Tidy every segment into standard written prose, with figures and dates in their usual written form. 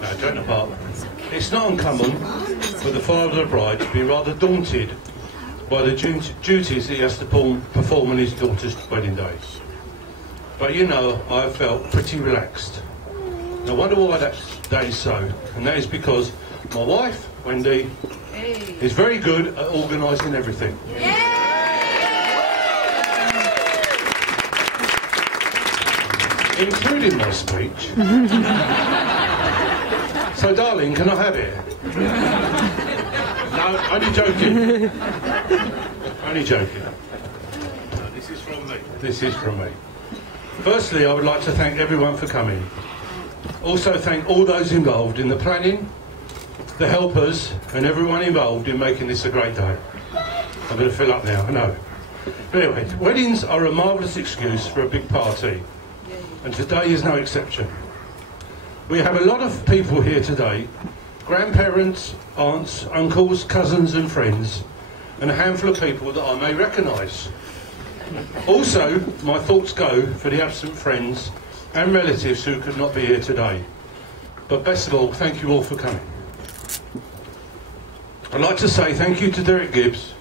No, joking apart. It's not uncommon for the father of the bride to be rather daunted by the duties that he has to perform on his daughter's wedding day. But you know, I felt pretty relaxed. And I wonder why that is so. And that is because my wife, Wendy, is very good at organising everything. Including my speech. So, darling, can I have it? No, only joking. Only joking. No, this is from me. This is from me. Firstly, I would like to thank everyone for coming. Also thank all those involved in the planning, the helpers, and everyone involved in making this a great day. I'm going to fill up now, I know. But anyway, weddings are a marvellous excuse for a big party. And today is no exception. We have a lot of people here today, grandparents, aunts, uncles, cousins and friends, and a handful of people that I may recognise. Also, my thoughts go for the absent friends and relatives who could not be here today. But best of all, thank you all for coming. I'd like to say thank you to Derek Gibbs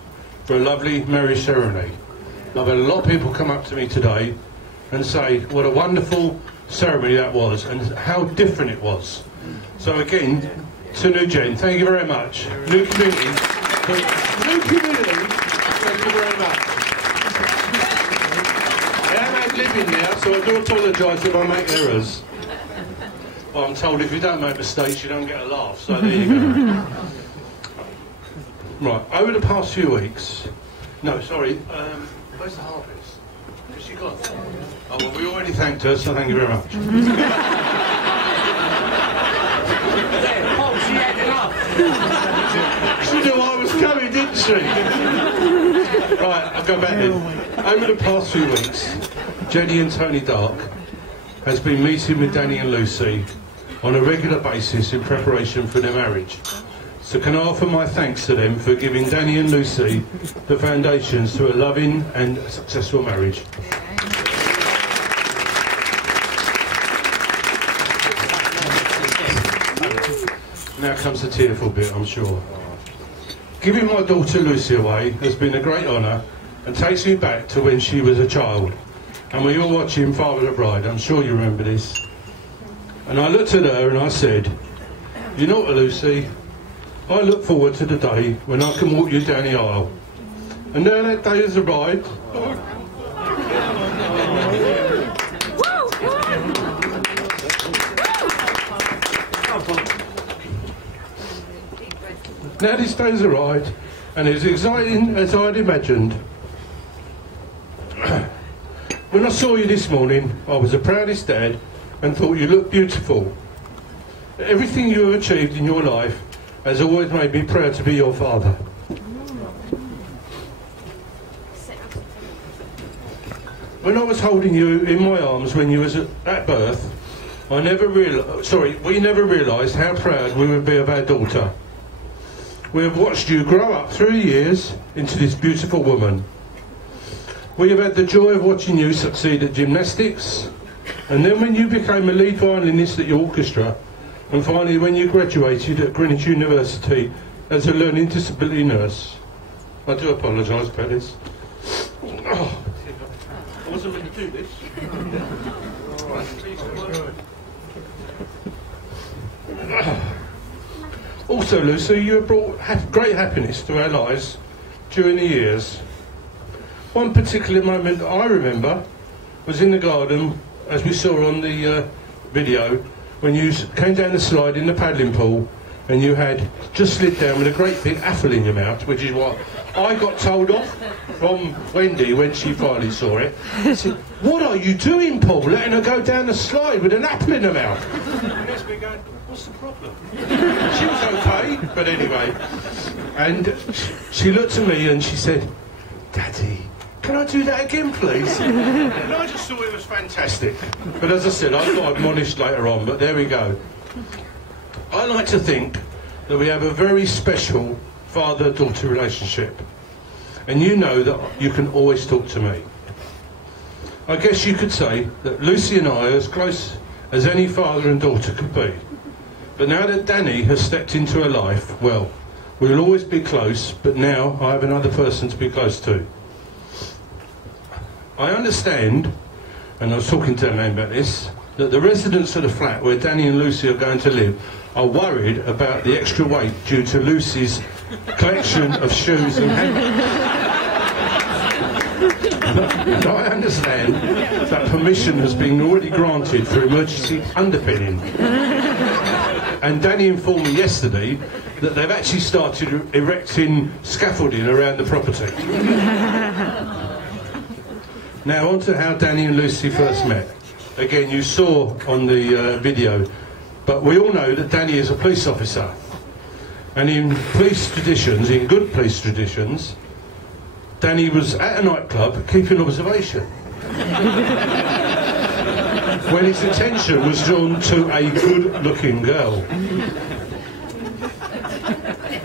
for a lovely marriage ceremony. I've had a lot of people come up to me today and say what a wonderful ceremony that was and how different it was. So again, to New Gen, thank you very much. New community, thank you very much. I am ad-libbing now, so I do apologise if I make errors. Well, I'm told if you don't make mistakes, you don't get a laugh, so there you go. Right, over the past few weeks, no, sorry, where's the harvest? Has she gone? Oh, well, we already thanked her, so thank you very much. Oh, she had enough. She knew I was coming, didn't she? Right, I'll go back in. Over the past few weeks, Jenny and Tony Dark has been meeting with Danny and Lucy on a regular basis in preparation for their marriage. So can I offer my thanks to them for giving Danny and Lucy the foundations to a loving and successful marriage. Now comes the tearful bit, I'm sure. Giving my daughter Lucy away has been a great honour and takes me back to when she was a child. And we were watching Father of the Bride, I'm sure you remember this. And I looked at her and I said, you know what, Lucy? I look forward to the day when I can walk you down the aisle. And now that day has arrived. Now this day's arrived, and it's exciting as I'd imagined. When I saw you this morning, I was the proudest dad and thought you looked beautiful. Everything you have achieved in your life has always made me proud to be your father. When I was holding you in my arms when you was at birth, we never realised how proud we would be of our daughter. We have watched you grow up through the years into this beautiful woman. We have had the joy of watching you succeed at gymnastics, and then when you became a lead violinist at your orchestra, and finally when you graduated at Greenwich University as a learning disability nurse. I do apologise about this. Oh, I wasn't meant to do this. Also, Lucy, you have brought great happiness to our lives during the years. One particular moment I remember was in the garden, as we saw on the video, when you came down the slide in the paddling pool and you had just slid down with a great big apple in your mouth, which is what I got told off from Wendy when she finally saw it. She said, what are you doing, Paul, letting her go down the slide with an apple in her mouth? And that's me going, what's the problem? She was okay, but anyway. And she looked at me and she said, Daddy, can I do that again, please? And I just thought it was fantastic. But as I said, I thought I'd admonish later on, but there we go. I like to think that we have a very special father-daughter relationship. And you know that you can always talk to me. I guess you could say that Lucy and I are as close as any father and daughter could be. But now that Danny has stepped into her life, well, we'll always be close, but now I have another person to be close to. I understand, and I was talking to Danny about this, that the residents of the flat where Danny and Lucy are going to live are worried about the extra weight due to Lucy's collection of shoes and handbags. I understand that permission has been already granted for emergency underpinning. And Danny informed me yesterday that they've actually started erecting scaffolding around the property. Now on to how Danny and Lucy first met. Again, you saw on the video, but we all know that Danny is a police officer. And in police traditions, in good police traditions, Danny was at a nightclub keeping observation when his attention was drawn to a good-looking girl.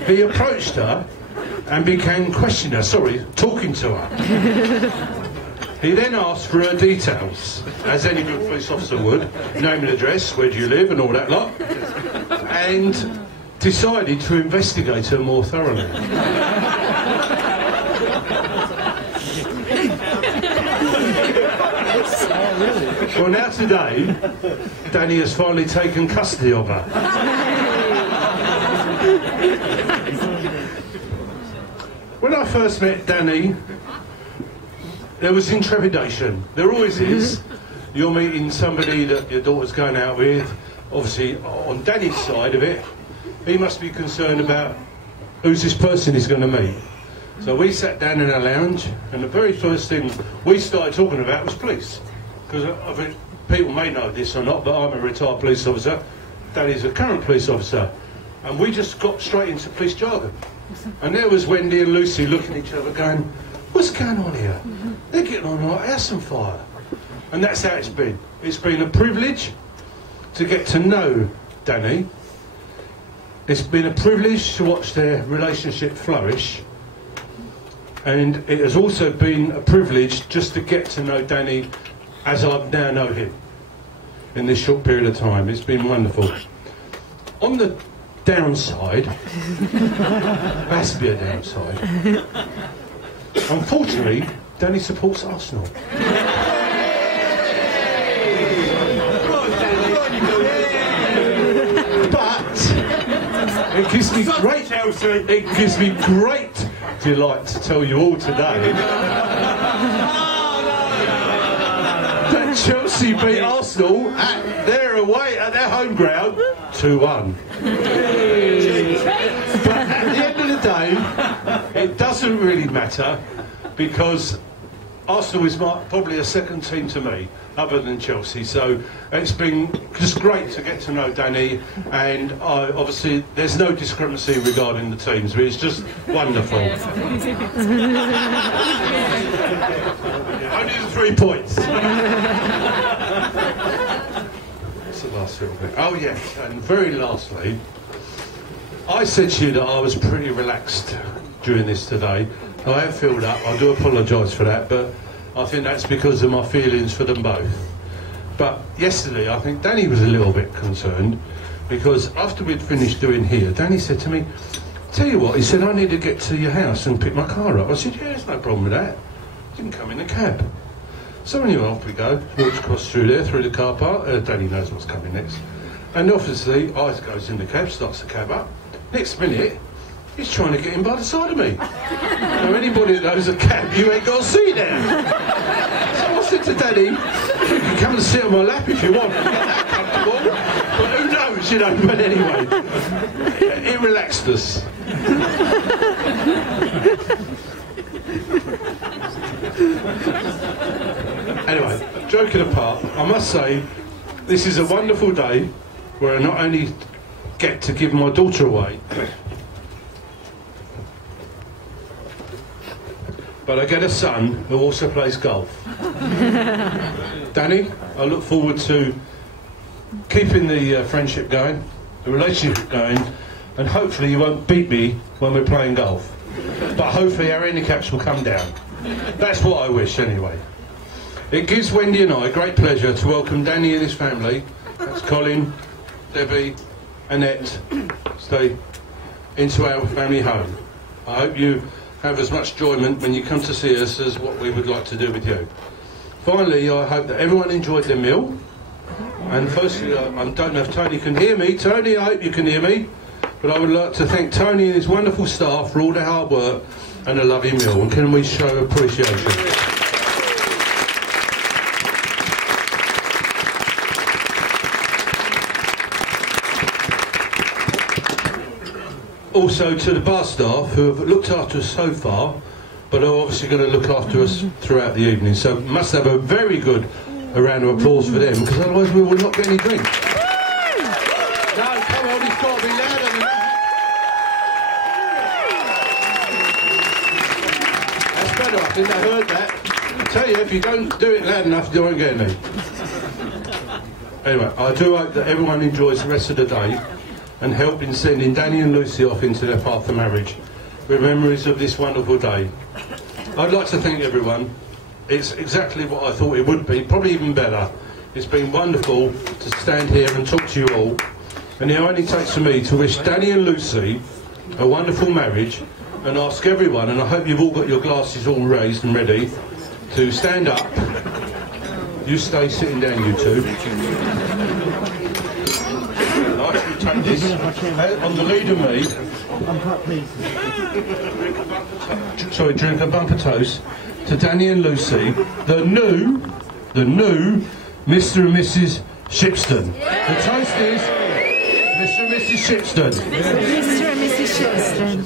He approached her and began talking to her. He then asked for her details, as any good police officer would, name and address, where do you live and all that lot, and decided to investigate her more thoroughly. Well, now today, Danny has finally taken custody of her. When I first met Danny, there was intrepidation. There always is. You're meeting somebody that your daughter's going out with. Obviously, on Danny's side of it, he must be concerned about who's this person he's going to meet. So we sat down in a lounge, and the very first thing we started talking about was police. Because I think people may know this or not, but I'm a retired police officer. Danny's a current police officer. And we just got straight into police jargon. And there was Wendy and Lucy looking at each other going, what's going on here? They're getting on like house on fire. And that's how it's been. It's been a privilege to get to know Danny. It's been a privilege to watch their relationship flourish. And it has also been a privilege just to get to know Danny as I now know him in this short period of time. It's been wonderful. On the downside, there has to be a downside. Unfortunately, Danny supports Arsenal. But it gives me great delight to tell you all today that Chelsea beat Arsenal at their home ground 2-1. But at the end of the day, it doesn't really matter, because Arsenal is probably a second team to me, other than Chelsea. So it's been just great to get to know Danny, and obviously there's no discrepancy regarding the teams, but it's just wonderful. Only the 3 points. What's the last little bit? Oh yes, and very lastly, I said to you that I was pretty relaxed during this today. I have filled up, I do apologise for that, but I think that's because of my feelings for them both. But yesterday, I think Danny was a little bit concerned, because after we'd finished doing here, Danny said to me, tell you what, he said, I need to get to your house and pick my car up. I said, yeah, there's no problem with that. Didn't come in a cab. So anyway, off we go, walked across through there, through the car park. Danny knows what's coming next. And obviously, I goes in the cab, starts the cab up. Next minute, he's trying to get in by the side of me. Now, anybody that knows a cab, you ain't got a seat there. So I said to Danny, you can come and sit on my lap if you want. I'm not that comfortable. But who knows, you know. But anyway, it relaxed us. Anyway, joking apart, I must say, this is a wonderful day where I not only get to give my daughter away, but I get a son who also plays golf. Danny, I look forward to keeping the friendship going, the relationship going, and hopefully you won't beat me when we're playing golf. But hopefully our handicaps will come down. That's what I wish anyway. It gives Wendy and I great pleasure to welcome Danny and his family. That's Colin, Debbie, Annette stay into our family home. I hope you have as much enjoyment when you come to see us as what we would like to do with you. Finally, I hope that everyone enjoyed their meal. And firstly, I don't know if Tony can hear me. Tony, I hope you can hear me. But I would like to thank Tony and his wonderful staff for all their hard work and a lovely meal. And can we show appreciation? Also to the bar staff who have looked after us so far, but are obviously going to look after us throughout the evening. So must have a very good round of applause for them, because otherwise we will not get any drink. No, come on, it's got to be louder than that. That's better, I think I heard that. I tell you, if you don't do it loud enough, you won't get any. Anyway, I do hope that everyone enjoys the rest of the day and help in sending Danny and Lucy off into their path of marriage with memories of this wonderful day. I'd like to thank everyone. It's exactly what I thought it would be, probably even better. It's been wonderful to stand here and talk to you all. And it only takes for me to wish Danny and Lucy a wonderful marriage and ask everyone, and I hope you've all got your glasses all raised and ready, to stand up. You stay sitting down, you two. Take this on the lead of me. Sorry, drink a bumper toast to Danny and Lucy, the new Mr. and Mrs. Shipston. The toast is Mr. and Mrs. Shipston. Mr. and Mrs. Shipston.